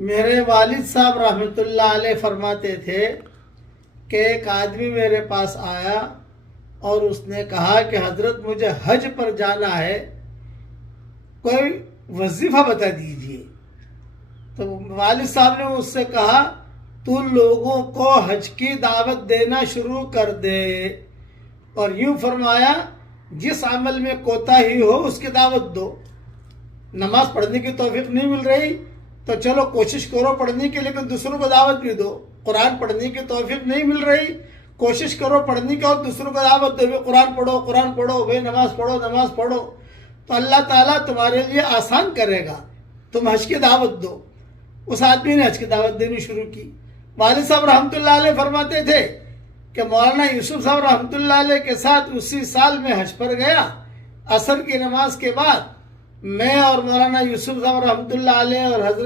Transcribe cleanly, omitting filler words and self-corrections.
میرے والد صاحب رحمۃ اللہ علیہ فرماتے تھے کہ ایک آدمی میرے پاس آیا اور اس نے کہا کہ حضرت مجھے حج پر جانا ہے، کوئی وظیفہ بتا دیجئے۔ تو والد صاحب نے اس سے کہا تو لوگوں کو حج کی دعوت دینا شروع کر دے، اور یوں فرمایا جس عمل میں کوتاہی ہو اس کی دعوت دو۔ نماز پڑھنے کی توفیق نہیں مل رہی تو چلو کوشش کرو پڑھنے کی، لیکن دوسروں کو دعوت بھی دو۔ قرآن پڑھنے کی توفیق نہیں مل رہی، کوشش کرو پڑھنے کی اور دوسروں کو دعوت دو، قرآن پڑھو قرآن پڑھو، بھائی نماز پڑھو، تو اللہ تعالیٰ تمہارے لیے آسان کرے گا، تم حج کی دعوت دو۔ اس آدمی نے حج کی دعوت دینی شروع کی۔ والد صاحب رحمۃ اللہ علیہ فرماتے تھے کہ مولانا یوسف صاحب رحمۃ اللہ علیہ کے ساتھ اسی سال میں حج پر گیا۔ عصر کی نماز کے بعد میں اور مولانا یوسف صاحب رحمۃ اللہ علیہ اور حضرت